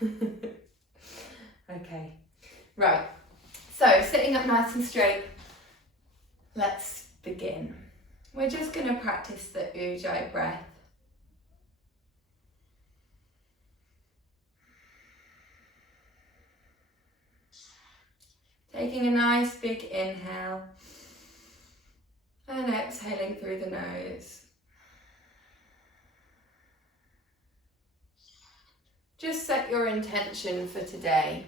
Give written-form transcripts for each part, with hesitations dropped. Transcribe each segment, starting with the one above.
Okay, right, so sitting up nice and straight, let's begin. We're just going to practice the Ujjayi breath. Taking a nice big inhale and exhaling through the nose. Just set your intention for today.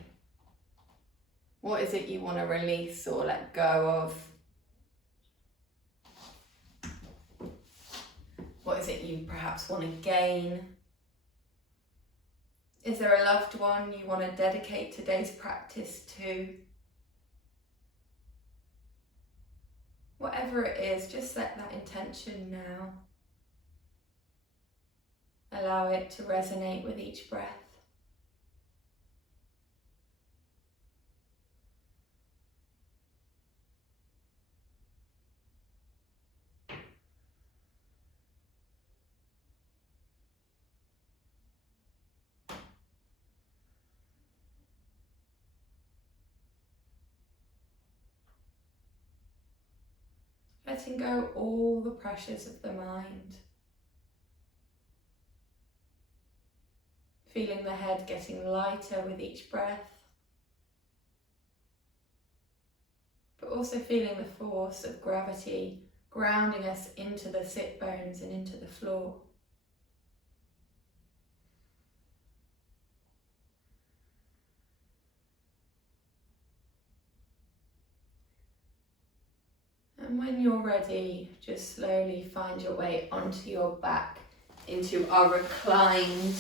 What is it you want to release or let go of? What is it you perhaps want to gain? Is there a loved one you want to dedicate today's practice to? Whatever it is, just set that intention now. Allow it to resonate with each breath. Letting go all the pressures of the mind. Feeling the head getting lighter with each breath. But also feeling the force of gravity grounding us into the sit bones and into the floor. And when you're ready, just slowly find your way onto your back into our reclined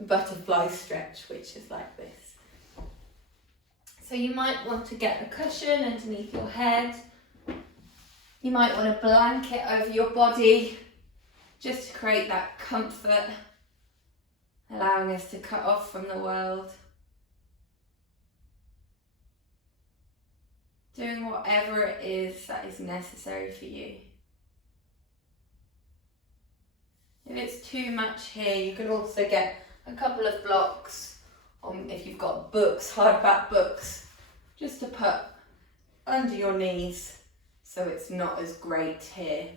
butterfly stretch, which is like this. So you might want to get a cushion underneath your head. You might want a blanket over your body just to create that comfort, allowing us to cut off from the world. Doing whatever it is that is necessary for you. If it's too much here, you can also get a couple of blocks, if you've got books, hardback books, just to put under your knees so it's not as great here.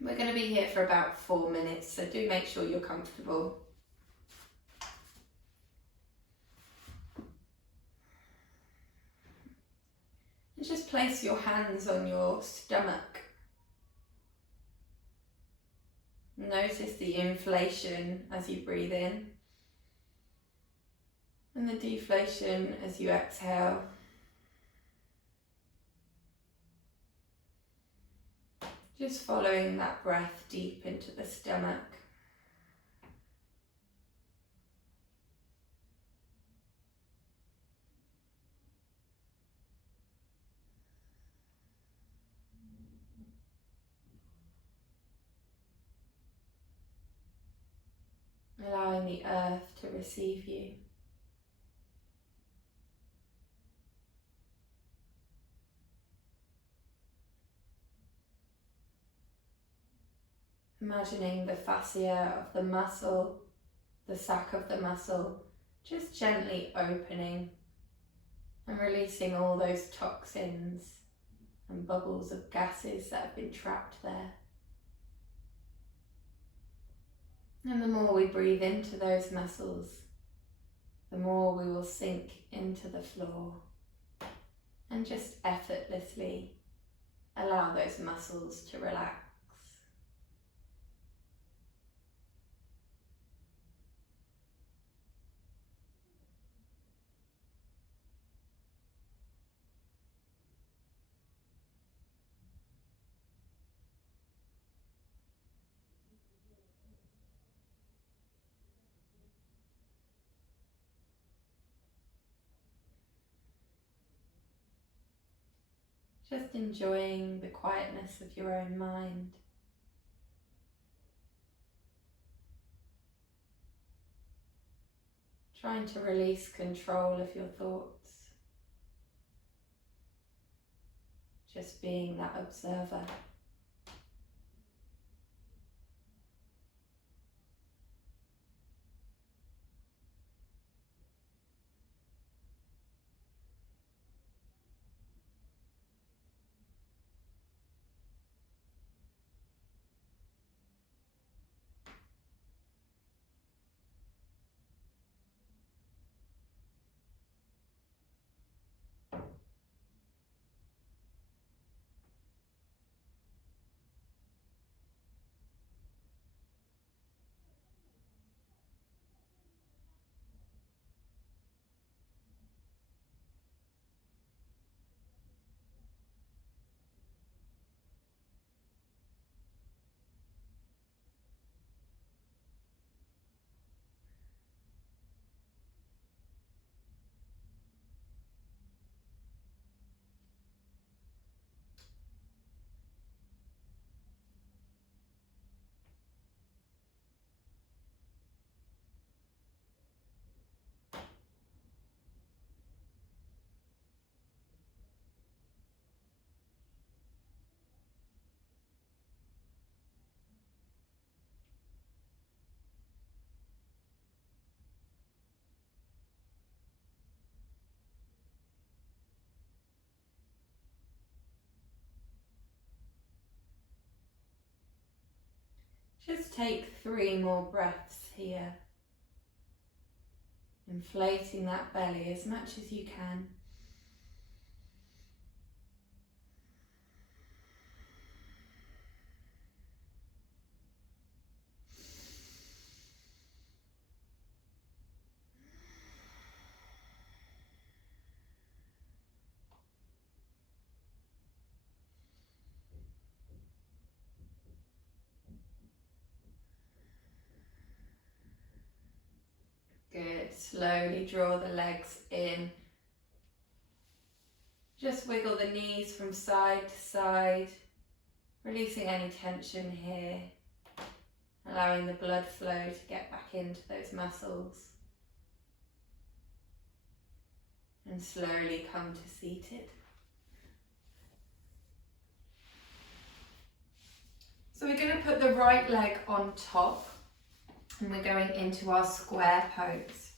We're going to be here for about 4 minutes, so do make sure you're comfortable. And just place your hands on your stomach. Notice the inflation as you breathe in and the deflation as you exhale. Just following that breath deep into the stomach. Allowing the earth to receive you. Imagining the fascia of the muscle, the sac of the muscle, just gently opening and releasing all those toxins and bubbles of gases that have been trapped there. And the more we breathe into those muscles, the more we will sink into the floor and just effortlessly allow those muscles to relax. Just enjoying the quietness of your own mind. Trying to release control of your thoughts. Just being that observer. Just take 3 more breaths here. Inflating that belly as much as you can. Good. Slowly draw the legs in. Just wiggle the knees from side to side, releasing any tension here, allowing the blood flow to get back into those muscles. And slowly come to seated. So we're going to put the right leg on top and we're going into our square pose.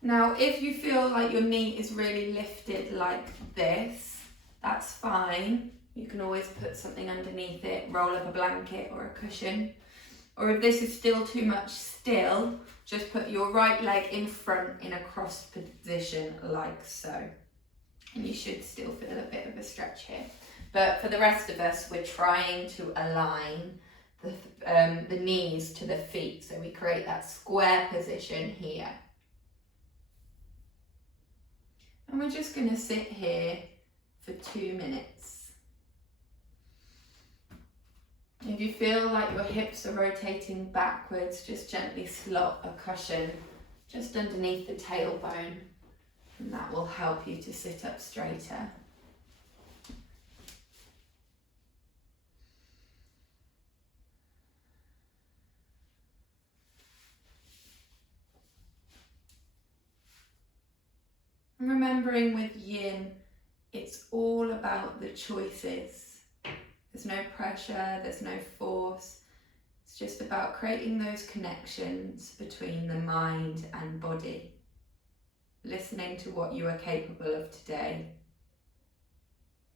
Now, if you feel like your knee is really lifted like this, that's fine. You can always put something underneath it, roll up a blanket or a cushion. Or if this is still too much still, just put your right leg in front in a crossed position like so. And you should still feel a bit of a stretch here. But for the rest of us, we're trying to align the knees to the feet. So we create that square position here. And we're just going to sit here for 2 minutes. If you feel like your hips are rotating backwards, just gently slot a cushion just underneath the tailbone, and that will help you to sit up straighter. And remembering with yin, it's all about the choices. There's no pressure, there's no force. It's just about creating those connections between the mind and body. Listening to what you are capable of today.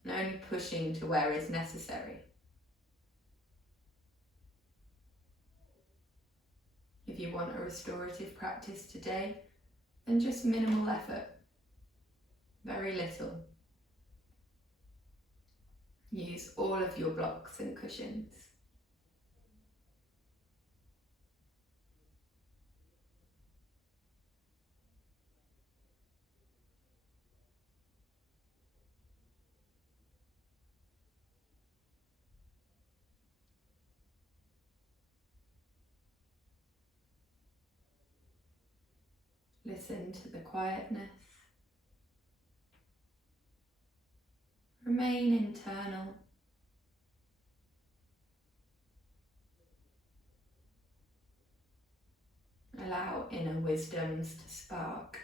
And only pushing to where is necessary. If you want a restorative practice today, then just minimal effort. Very little. Use all of your blocks and cushions. Listen to the quietness. Remain internal. Allow inner wisdoms to spark.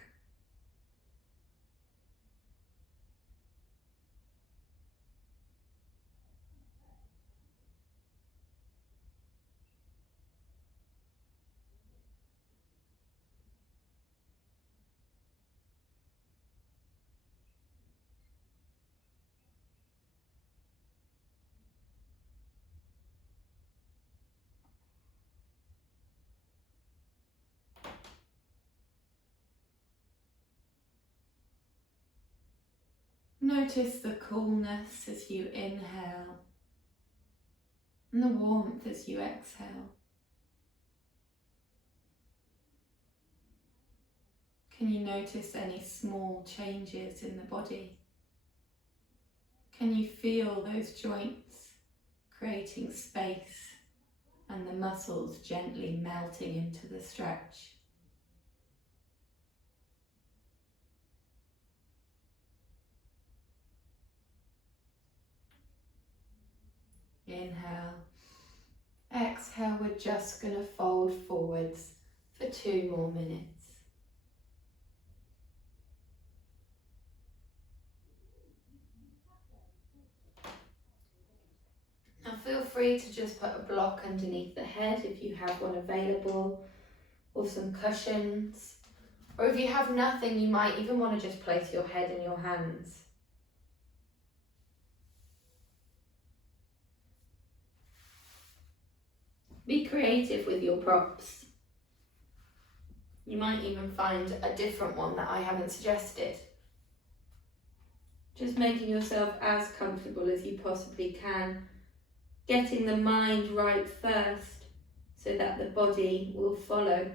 Notice the coolness as you inhale and the warmth as you exhale. Can you notice any small changes in the body? Can you feel those joints creating space and the muscles gently melting into the stretch? Inhale. Exhale, we're just going to fold forwards for 2 more minutes. Now feel free to just put a block underneath the head if you have one available, or some cushions. Or if you have nothing, you might even want to just place your head in your hands. Be creative with your props. You might even find a different one that I haven't suggested. Just making yourself as comfortable as you possibly can. Getting the mind right first so that the body will follow.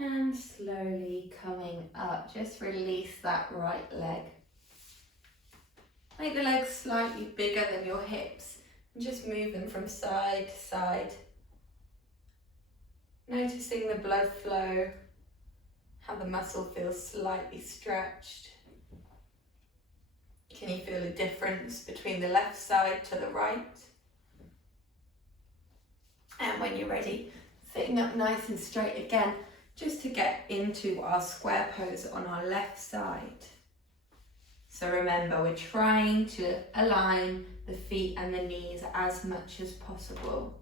And slowly coming up, just release that right leg. Make the legs slightly bigger than your hips and just move them from side to side. Noticing the blood flow, how the muscle feels slightly stretched. Can you feel a difference between the left side to the right? And when you're ready, sitting up nice and straight again, just to get into our square pose on our left side. So remember, we're trying to align the feet and the knees as much as possible.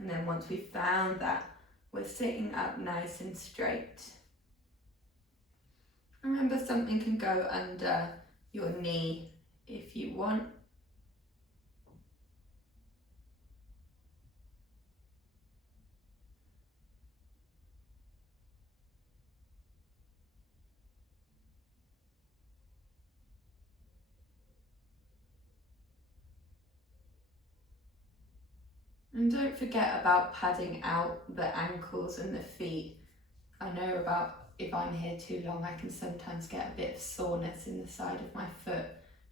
And then once we've found that, we're sitting up nice and straight. Remember, something can go under your knee if you want. And don't forget about padding out the ankles and the feet. I know about if I'm here too long, I can sometimes get a bit of soreness in the side of my foot,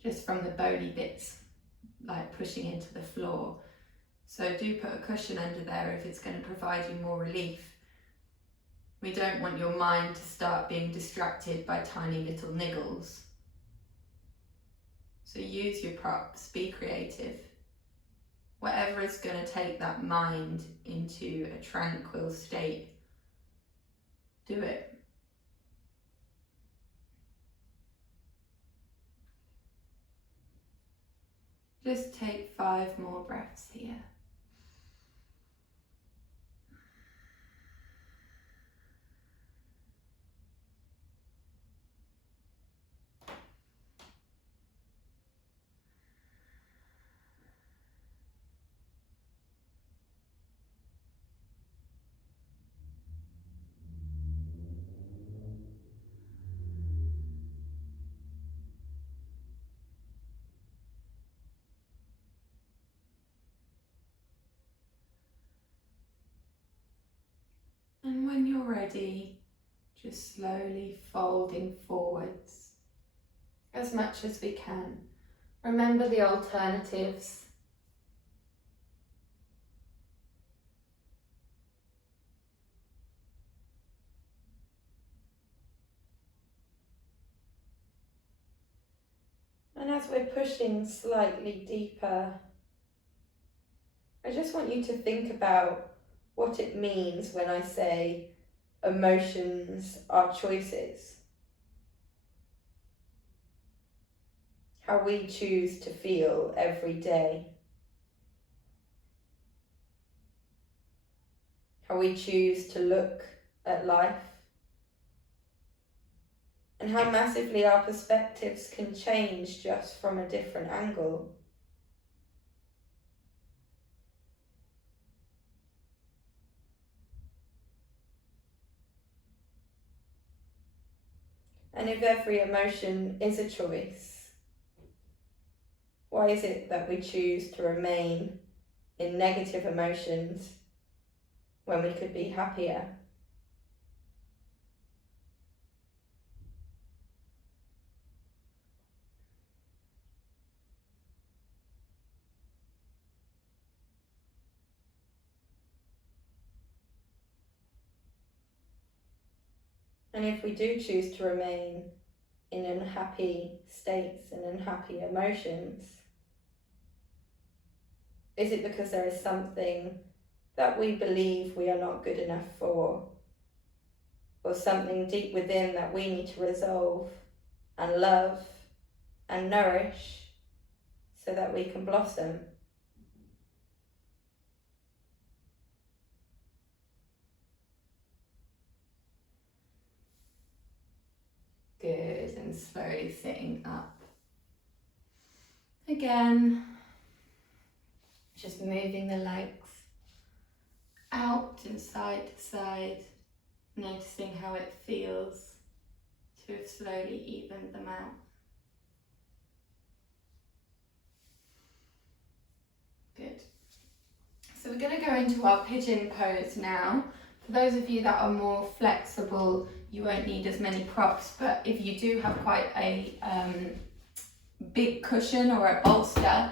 just from the bony bits, like pushing into the floor. So do put a cushion under there if it's going to provide you more relief. We don't want your mind to start being distracted by tiny little niggles. So use your props, be creative. Whatever is going to take that mind into a tranquil state, do it. Just take 5 more breaths here. And when you're ready, just slowly folding forwards as much as we can. Remember the alternatives. And as we're pushing slightly deeper, I just want you to think about what it means when I say emotions are choices. How we choose to feel every day. How we choose to look at life. And how massively our perspectives can change just from a different angle. And if every emotion is a choice, why is it that we choose to remain in negative emotions when we could be happier? And if we do choose to remain in unhappy states and unhappy emotions, is it because there is something that we believe we are not good enough for, or something deep within that we need to resolve and love and nourish so that we can blossom? Good, and slowly sitting up. Again, just moving the legs out and side to side, noticing how it feels to have slowly evened them out. Good. So we're going to go into our pigeon pose now. For those of you that are more flexible, you won't need as many props, but if you do have quite a big cushion or a bolster,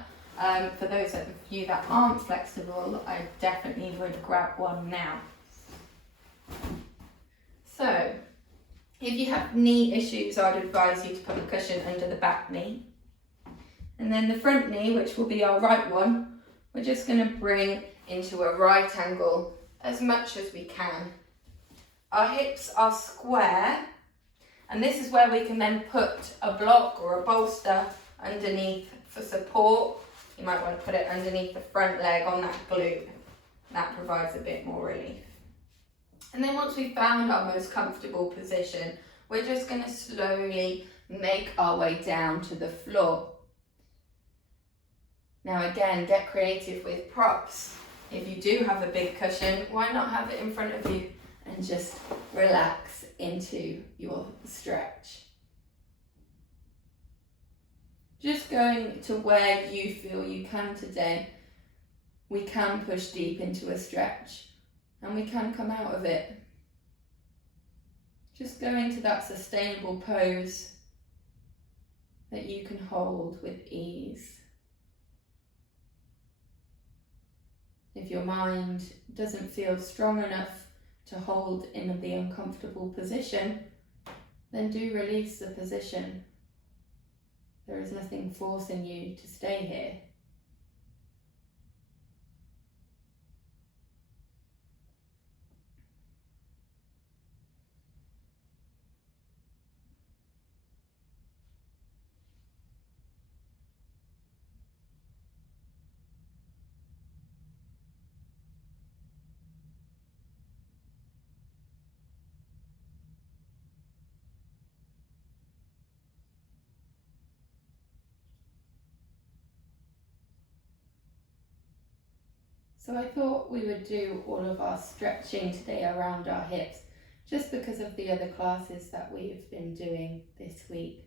for those of you that aren't flexible, I definitely would grab one now. So, if you have knee issues, I'd advise you to put a cushion under the back knee. And then the front knee, which will be our right one, we're just going to bring into a right angle as much as we can. Our hips are square, and this is where we can then put a block or a bolster underneath for support. You might want to put it underneath the front leg on that glute. That provides a bit more relief. And then once we've found our most comfortable position, we're just going to slowly make our way down to the floor. Now again, get creative with props. If you do have a big cushion, why not have it in front of you and just relax into your stretch. Just going to where you feel you can today. We can push deep into a stretch and we can come out of it. Just going to that sustainable pose that you can hold with ease. If your mind doesn't feel strong enough to hold in the uncomfortable position, then do release the position. There is nothing forcing you to stay here. So I thought we would do all of our stretching today around our hips, just because of the other classes that we've been doing this week.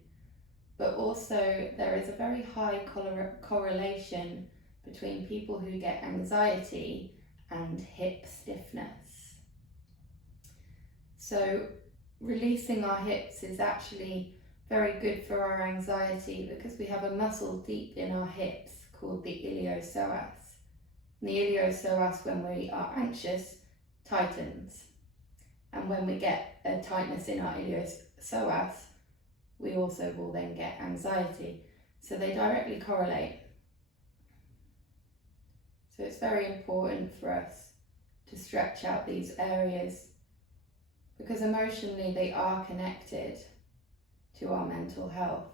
But also there is a very high correlation between people who get anxiety and hip stiffness. So releasing our hips is actually very good for our anxiety because we have a muscle deep in our hips called the iliopsoas. And the iliopsoas, when we are anxious, tightens. And when we get a tightness in our iliopsoas, we also will then get anxiety. So they directly correlate. So it's very important for us to stretch out these areas because emotionally they are connected to our mental health.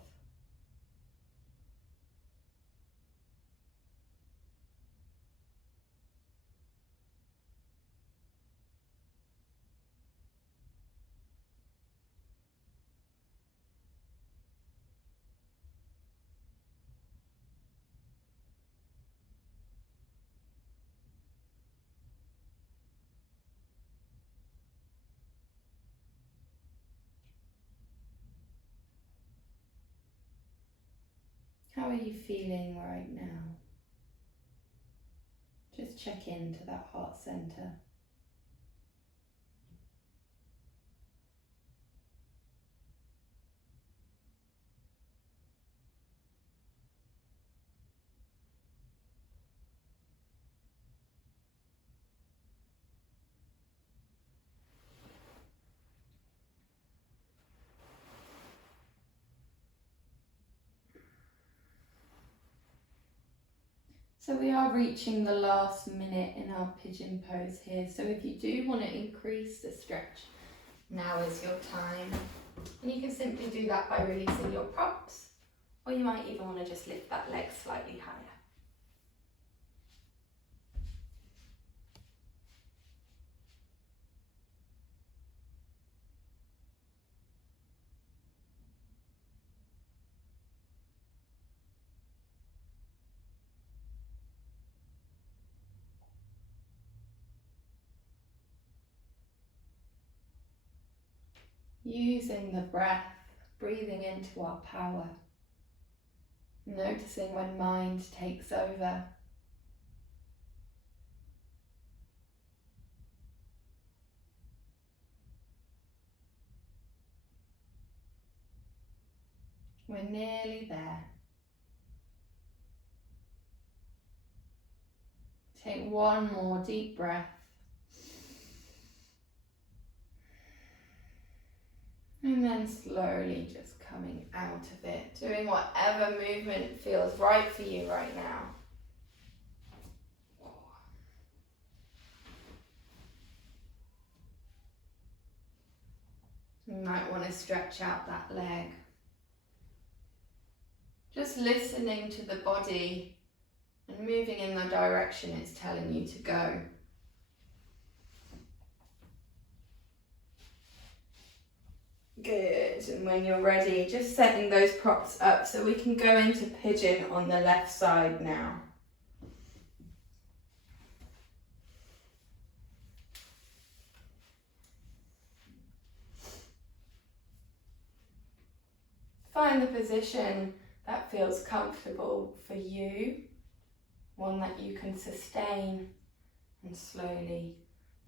How are you feeling right now? Just check into that heart center. So we are reaching the last minute in our pigeon pose here. So if you do want to increase the stretch, now is your time. And you can simply do that by releasing your props, or you might even want to just lift that leg slightly higher. Using the breath, breathing into our power, noticing when mind takes over. We're nearly there. Take one more deep breath. And then slowly just coming out of it, doing whatever movement feels right for you right now. You might want to stretch out that leg. Just listening to the body and moving in the direction it's telling you to go. Good, and when you're ready, just setting those props up so we can go into pigeon on the left side now. Find the position that feels comfortable for you, one that you can sustain, and slowly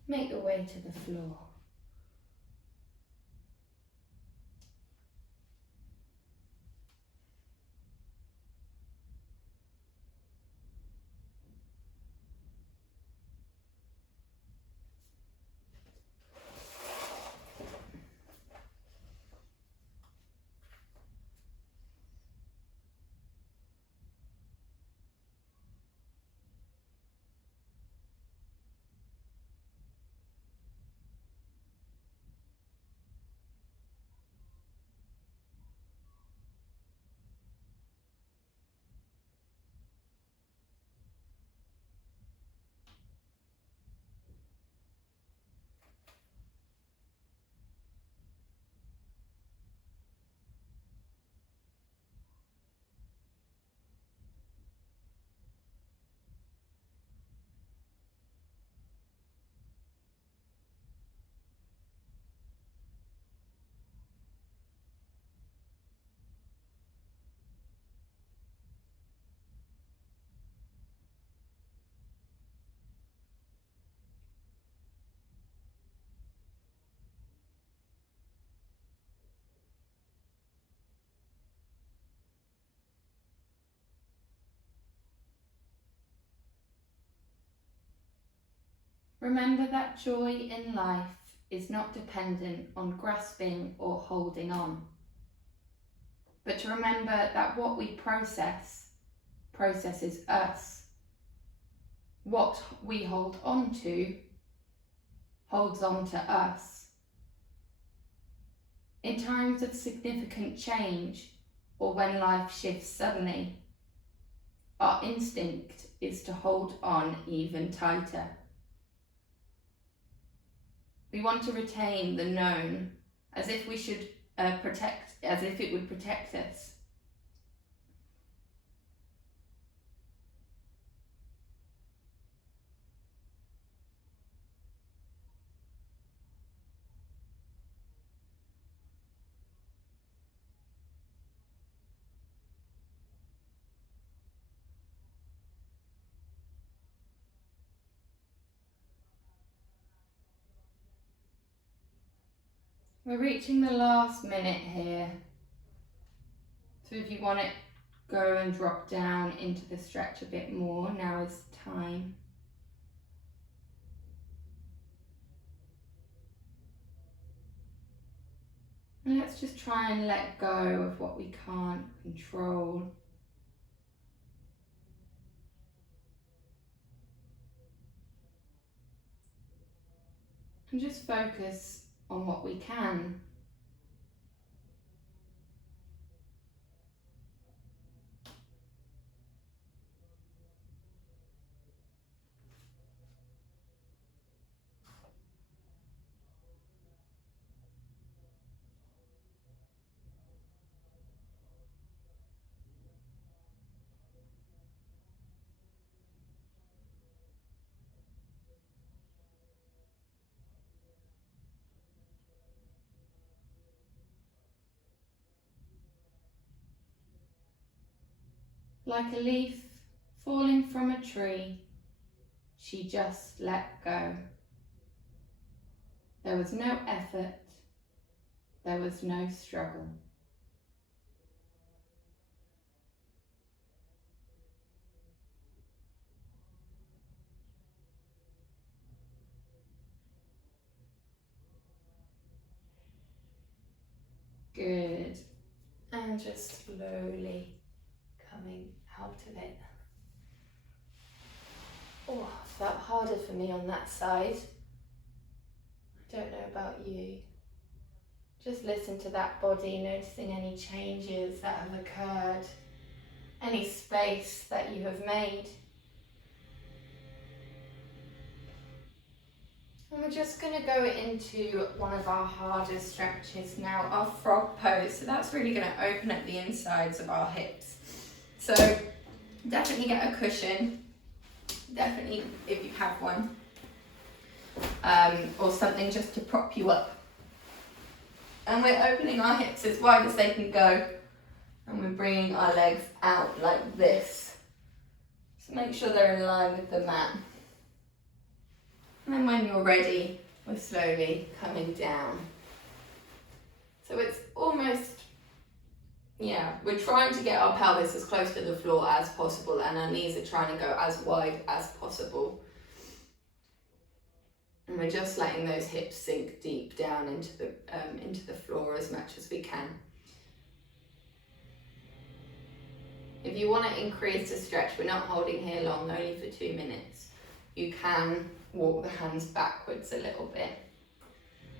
make your way to the floor. Remember that joy in life is not dependent on grasping or holding on, but to remember that what we processes us. What we hold on to holds on to us. In times of significant change or when life shifts suddenly, our instinct is to hold on even tighter. We want to retain the known as if we should as if it would protect us. We're reaching the last minute here. So if you want to go and drop down into the stretch a bit more, now is the time. And let's just try and let go of what we can't control. And just focus on what we can. Like a leaf falling from a tree, she just let go. There was no effort, there was no struggle. Good. And just slowly coming out of it. Oh, felt harder for me on that side. I don't know about you. Just listen to that body, noticing any changes that have occurred, any space that you have made. And we're just going to go into one of our harder stretches now, our frog pose. So that's really going to open up the insides of our hips. So definitely get a cushion, definitely if you have one, or something just to prop you up. And we're opening our hips as wide as they can go, and we're bringing our legs out like this. So make sure they're in line with the mat. And then when you're ready, we're slowly coming down. So it's almost, we're trying to get our pelvis as close to the floor as possible, and our knees are trying to go as wide as possible. And we're just letting those hips sink deep down into the floor as much as we can. If you want to increase the stretch, we're not holding here long, only for 2 minutes. You can walk the hands backwards a little bit.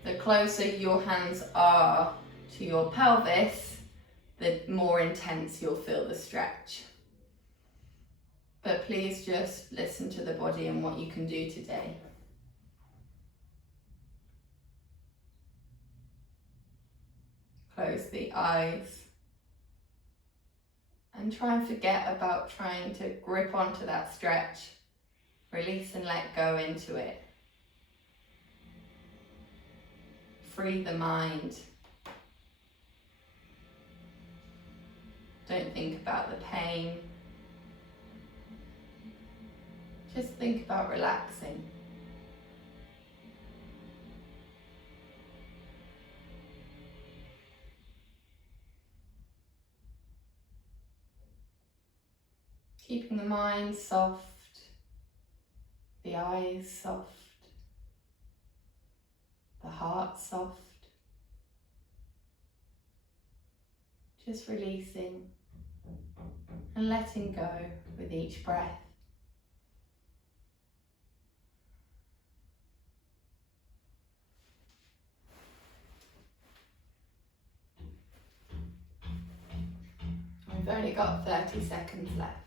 The closer your hands are to your pelvis, the more intense you'll feel the stretch. But please just listen to the body and what you can do today. Close the eyes and try and forget about trying to grip onto that stretch. Release and let go into it. Free the mind. Don't think about the pain. Just think about relaxing. Keeping the mind soft, the eyes soft, the heart soft. Just releasing and letting go with each breath. We've only got 30 seconds left.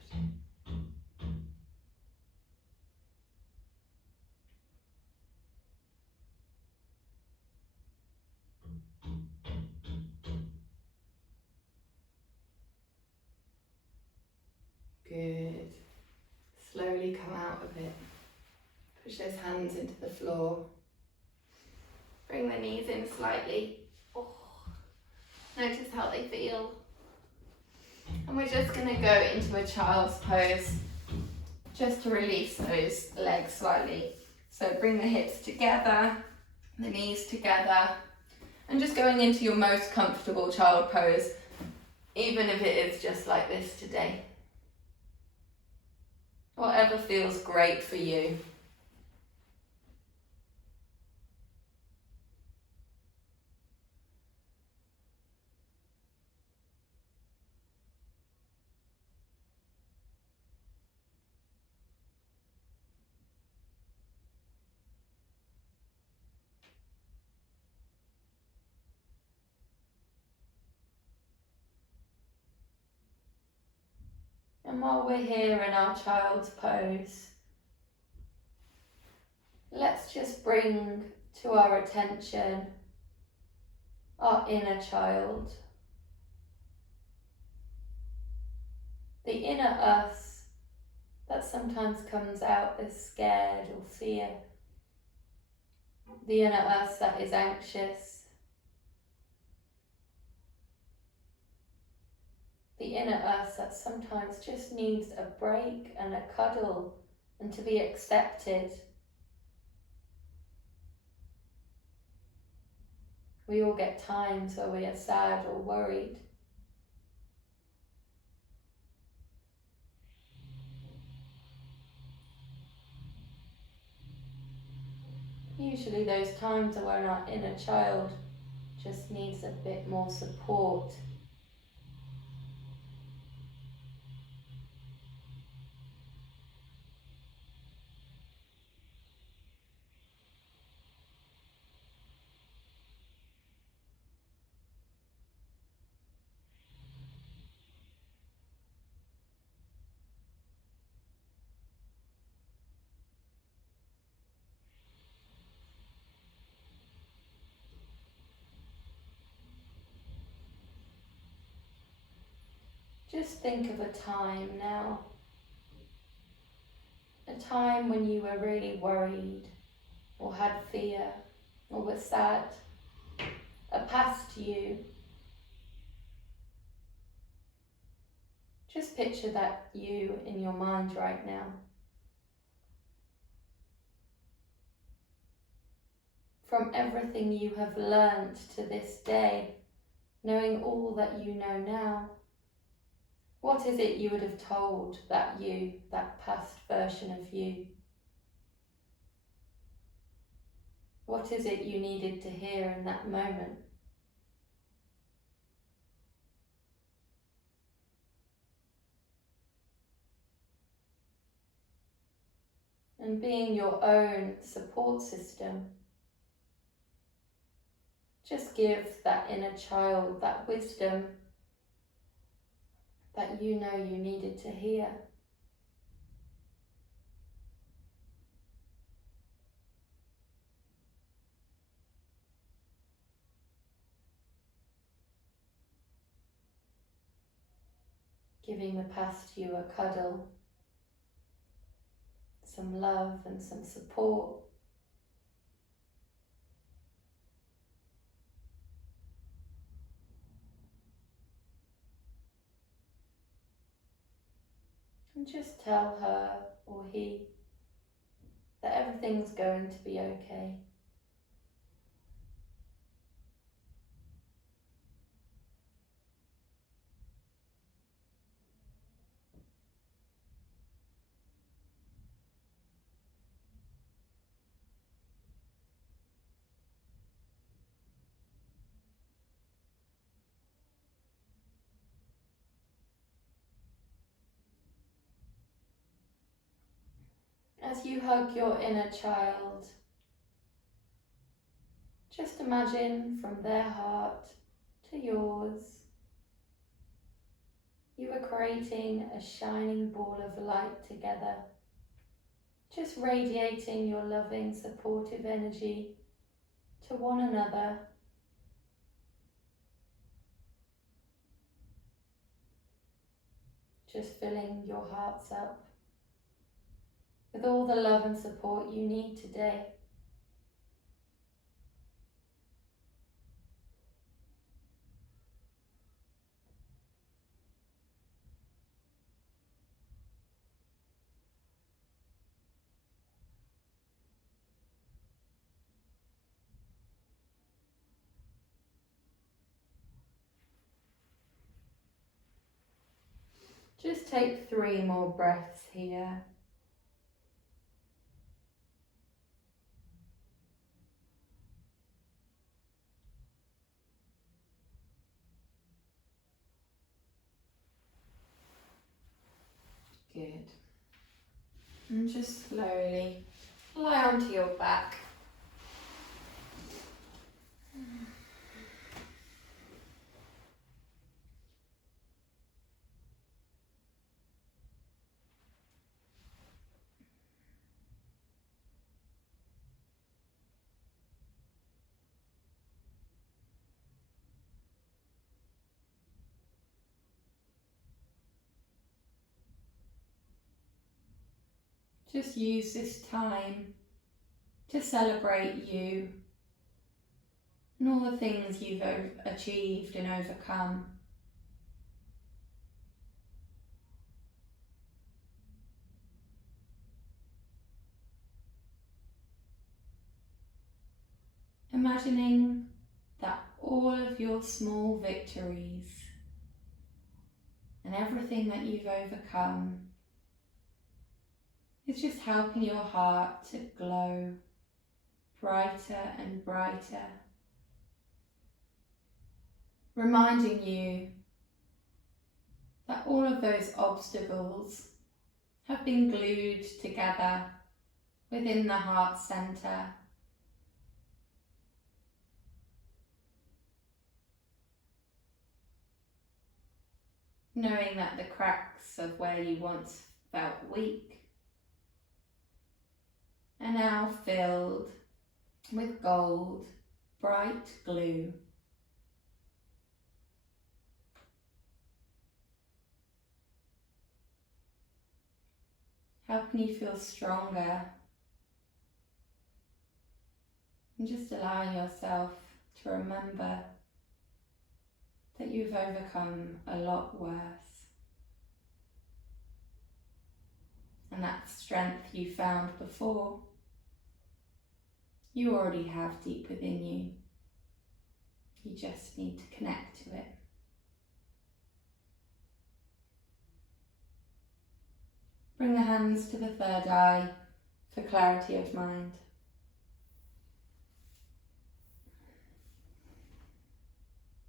Good. Slowly come out of it. Push those hands into the floor. Bring the knees in slightly. Oh. Notice how they feel. And we're just going to go into a child's pose just to release those legs slightly. So bring the hips together, the knees together, and just going into your most comfortable child pose, even if it is just like this today. Whatever feels great for you. And while we're here in our child's pose, let's just bring to our attention our inner child, the inner us that sometimes comes out as scared or fear, the inner us that is anxious, the inner us that sometimes just needs a break and a cuddle and to be accepted. We all get times where we are sad or worried. Usually those times are when our inner child just needs a bit more support. Just think of a time now, a time when you were really worried or had fear or were sad, a past you. Just picture that you in your mind right now. From everything you have learnt to this day, knowing all that you know now, what is it you would have told that you, that past version of you? What is it you needed to hear in that moment? And being your own support system, just give that inner child that wisdom that you know you needed to hear. Giving the past you a cuddle, some love and some support. And just tell her or he that everything's going to be okay. As you hug your inner child, just imagine from their heart to yours, you are creating a shining ball of light together, just radiating your loving, supportive energy to one another. Just filling your hearts up with all the love and support you need today. Just take 3 more breaths here. Good. And just slowly lie onto your back. Just use this time to celebrate you and all the things you've achieved and overcome. Imagining that all of your small victories and everything that you've overcome is just helping your heart to glow brighter and brighter, reminding you that all of those obstacles have been glued together within the heart centre. Knowing that the cracks of where you once felt weak are now filled with gold, bright glue. Helping you feel stronger and just allowing yourself to remember that you've overcome a lot worse, and that strength you found before, you already have deep within you. You just need to connect to it. Bring the hands to the third eye for clarity of mind.